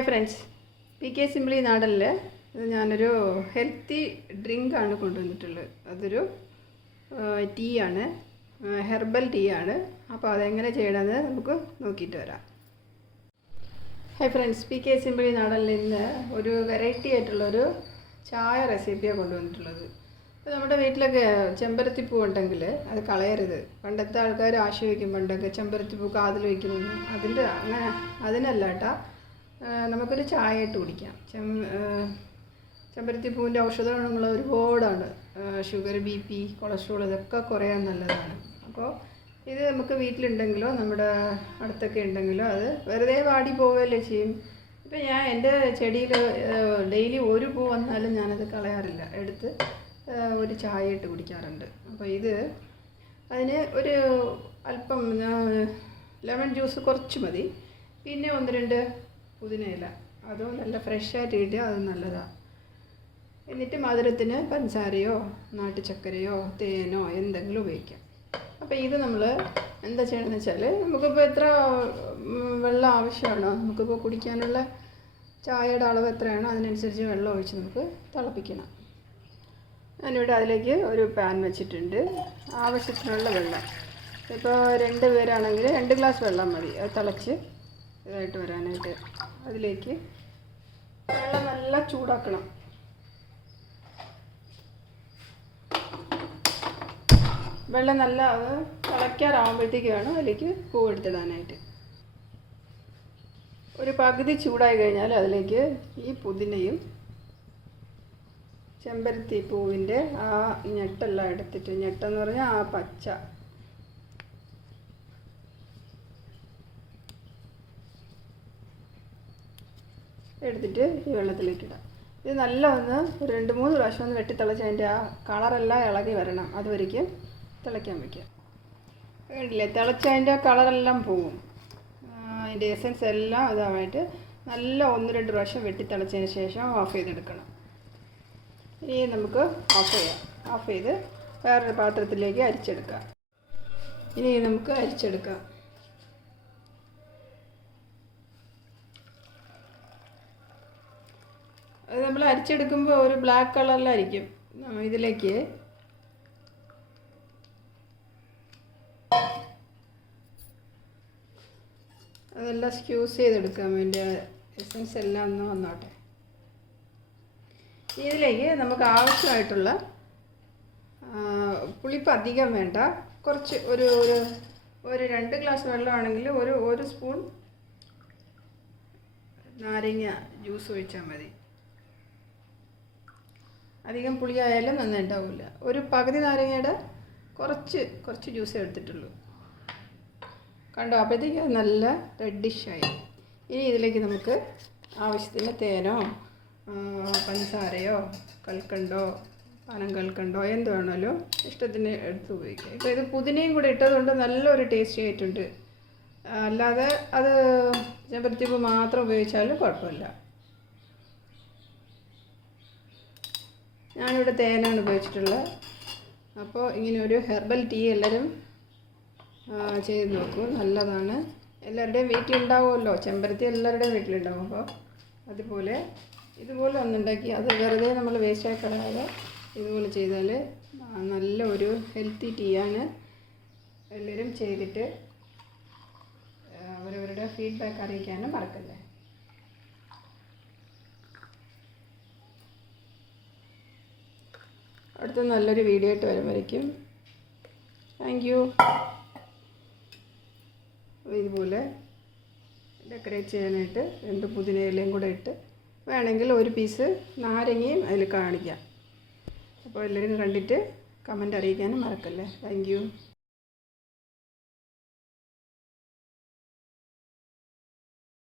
Hi friends, PK simply നാടനിൽ ഞാനൊരു healthy ഡ്രിങ്കാണ് കൊണ്ടുവന്നിട്ടുള്ളത്. അതൊരു ടീ ആണ്, ഹെർബൽ ടീ ആണ്. അപ്പോൾ അതെങ്ങനെ ചെയ്യണമെന്ന് നമുക്ക് നോക്കിയിട്ട് വരാം. ഹായ് ഫ്രണ്ട്സ്, PK സിംപ്ലി നാടനിൽ ഇന്ന് ഒരു വെറൈറ്റി ആയിട്ടുള്ളൊരു ചായ റെസിപ്പിയാണ് കൊണ്ടുവന്നിട്ടുള്ളത്. ഇപ്പോൾ നമ്മുടെ വീട്ടിലൊക്കെ ചെമ്പരത്തിപ്പൂ ഉണ്ടെങ്കിൽ അത് കളയരുത്. പണ്ടത്തെ ആൾക്കാർ ആശി വയ്ക്കും, പണ്ടൊക്കെ ചെമ്പരത്തിപ്പൂ കാതിൽ വയ്ക്കുന്നത്. അതിനല്ല കേട്ടോ, നമുക്കൊരു ചായ ഇട്ട് കുടിക്കാം. ചെമ്പരത്തിപ്പൂവിൻ്റെ ഔഷധ ഗുണങ്ങൾ ഒരുപാടാണ്. ഷുഗർ, BP, കൊളസ്ട്രോൾ ഇതൊക്കെ കുറയാൻ നല്ലതാണ്. അപ്പോൾ ഇത് നമുക്ക് വീട്ടിലുണ്ടെങ്കിലോ നമ്മുടെ അടുത്തൊക്കെ ഉണ്ടെങ്കിലോ അത് വെറുതെ വാടി പോവുകയല്ലേ ചെയ്യും. ഇപ്പം ഞാൻ എൻ്റെ ചെടിയിൽ ഡെയിലി ഒരു പൂ വന്നാലും ഞാനത് കളയാറില്ല, എടുത്ത് ഒരു ചായ ഇട്ട് കുടിക്കാറുണ്ട്. അപ്പോൾ അതിന് ഒരു അല്പം ലെമൺ ജ്യൂസ് കുറച്ച് മതി. പിന്നെ 1-2 പുതിന ഇല, അതും നല്ല ഫ്രഷായിട്ട് കിട്ടിയാൽ അത് നല്ലതാണ്. എന്നിട്ട് മധുരത്തിന് പഞ്ചസാരയോ നാട്ടുചക്കരയോ തേനോ എന്തെങ്കിലും ഉപയോഗിക്കാം. അപ്പോൾ ഇത് നമ്മൾ എന്താ ചെയ്യണമെന്ന് വെച്ചാൽ, നമുക്കിപ്പോൾ എത്ര വെള്ളം ആവശ്യമാണോ, നമുക്കിപ്പോൾ കുടിക്കാനുള്ള ചായയുടെ അളവ് എത്രയാണോ അതിനനുസരിച്ച് വെള്ളം ഒഴിച്ച് നമുക്ക് തിളപ്പിക്കണം. ഞാനിവിടെ അതിലേക്ക് ഒരു പാൻ വെച്ചിട്ടുണ്ട്. ആവശ്യത്തിനുള്ള വെള്ളം, ഇപ്പോൾ 2 പേരാണെങ്കിൽ 2 ഗ്ലാസ് വെള്ളം മതി. അത് തിളച്ച് ഇതായിട്ട് വരാനായിട്ട് അതിലേക്ക് വെള്ളം നല്ല ചൂടാക്കണം. വെള്ളം നല്ല തിളയ്ക്കാറാകുമ്പോഴത്തേക്ക് വേണം അതിലേക്ക് പൂ എടുത്തിടാനായിട്ട്. ഒരു പകുതി ചൂടായി കഴിഞ്ഞാൽ അതിലേക്ക് ഈ പുതിനയും ചെമ്പരത്തി പൂവിൻ്റെ ആ ഞെട്ടെല്ലാം എടുത്തിട്ട്, ഞെട്ടെന്ന് പറഞ്ഞാൽ ആ പച്ച എടുത്തിട്ട് ഈ വെള്ളത്തിലേക്കിടാം. ഇത് നല്ല ഒന്ന് 2-3 പ്രാവശ്യം ഒന്ന് വെട്ടിത്തിളച്ച് അതിൻ്റെ ആ കളറെല്ലാം ഇളകി വരണം. അതുവരയ്ക്കും തിളയ്ക്കാൻ വയ്ക്കുക. വേണ്ടില്ലേ, തിളച്ച് അതിൻ്റെ കളറെല്ലാം പോകും, അതിൻ്റെ എസൻസ് എല്ലാം ഇതാവാനായിട്ട് നല്ല 1-2 പ്രാവശ്യം വെട്ടിത്തിളച്ചതിന് ശേഷം ഓഫ് ചെയ്തെടുക്കണം. ഇനി നമുക്ക് ഓഫ് ചെയ്യാം. ഓഫ് ചെയ്ത് വേറൊരു പാത്രത്തിലേക്ക് അരിച്ചെടുക്കാം. ഇനി നമുക്ക് അരിച്ചെടുക്കാം. അത് നമ്മൾ അരിച്ചെടുക്കുമ്പോൾ ഒരു ബ്ലാക്ക് കളറിലായിരിക്കും. ഇതിലേക്ക് അതെല്ലാം സ്ക്യൂസ് ചെയ്തെടുക്കാം, അതിൻ്റെ എസൻസ് എല്ലാം ഒന്ന് വന്നോട്ടെ. ഇതിലേക്ക് നമുക്ക് ആവശ്യമായിട്ടുള്ള പുളിപ്പ് അധികം വേണ്ട, കുറച്ച് ഒരു 2 ഗ്ലാസ് വെള്ളമാണെങ്കിൽ ഒരു സ്പൂൺ നാരങ്ങ ജ്യൂസ് ഒഴിച്ചാൽ മതി. അധികം പുളിയായാലും നന്നായിട്ടുണ്ടാവില്ല. ഒരു പകുതി നാരങ്ങയുടെ കുറച്ച് ജ്യൂസ് എടുത്തിട്ടുള്ളൂ. കണ്ടോ, അപ്പോഴത്തേക്ക് നല്ല റെഡിഷായി. ഇനി ഇതിലേക്ക് നമുക്ക് ആവശ്യത്തിന് തേനോ പഞ്ചസാരയോ കൽക്കണ്ടോ പനം കൽക്കണ്ടോ എന്ത് വേണമല്ലോ ഇഷ്ടത്തിന് എടുത്ത് ഉപയോഗിക്കാം. ഇപ്പോൾ ഇത് പുതിനയും കൂടെ ഇട്ടതുകൊണ്ട് നല്ലൊരു ടേസ്റ്റി ആയിട്ടുണ്ട്. അല്ലാതെ അത് ചെമ്പരത്തിപ്പൂ മാത്രം ഉപയോഗിച്ചാലും കുഴപ്പമില്ല. ഞാനിവിടെ തേനാണ് ഉപയോഗിച്ചിട്ടുള്ളത്. അപ്പോൾ ഇങ്ങനെ ഒരു ഹെർബൽ ടീ എല്ലാവരും ചെയ്ത് നോക്കൂ, നല്ലതാണ്. എല്ലാവരുടെയും വീട്ടിലുണ്ടാവുമല്ലോ, ചെമ്പരത്തി എല്ലാവരുടെയും വീട്ടിലുണ്ടാവും. അപ്പോൾ ഇതുപോലെ ഒന്നുണ്ടാക്കി അത് വെറുതെ നമ്മൾ വേസ്റ്റായി കളയാതെ ഇതുപോലെ ചെയ്താൽ നല്ല ഒരു ഹെൽത്തി ടീയാണ്. എല്ലാവരും ചെയ്തിട്ട് അവരവരുടെ ഫീഡ്ബാക്ക് അറിയിക്കാനും മറക്കല്ലേ. അടുത്ത നല്ലൊരു വീഡിയോ ആയിട്ട് വരുമ്പോഴേക്കും താങ്ക് യു. ഇതുപോലെ ഡെക്കറേറ്റ് ചെയ്യാനായിട്ട് 2 പുതിന ഇലയും കൂടെ ഇട്ട് വേണമെങ്കിൽ ഒരു പീസ് നാരങ്ങയും അതിൽ കാണിക്കാം. അപ്പോൾ എല്ലാവരും കണ്ടിട്ട് കമൻ്റ് അറിയിക്കാനും മറക്കല്ലേ. Thank you.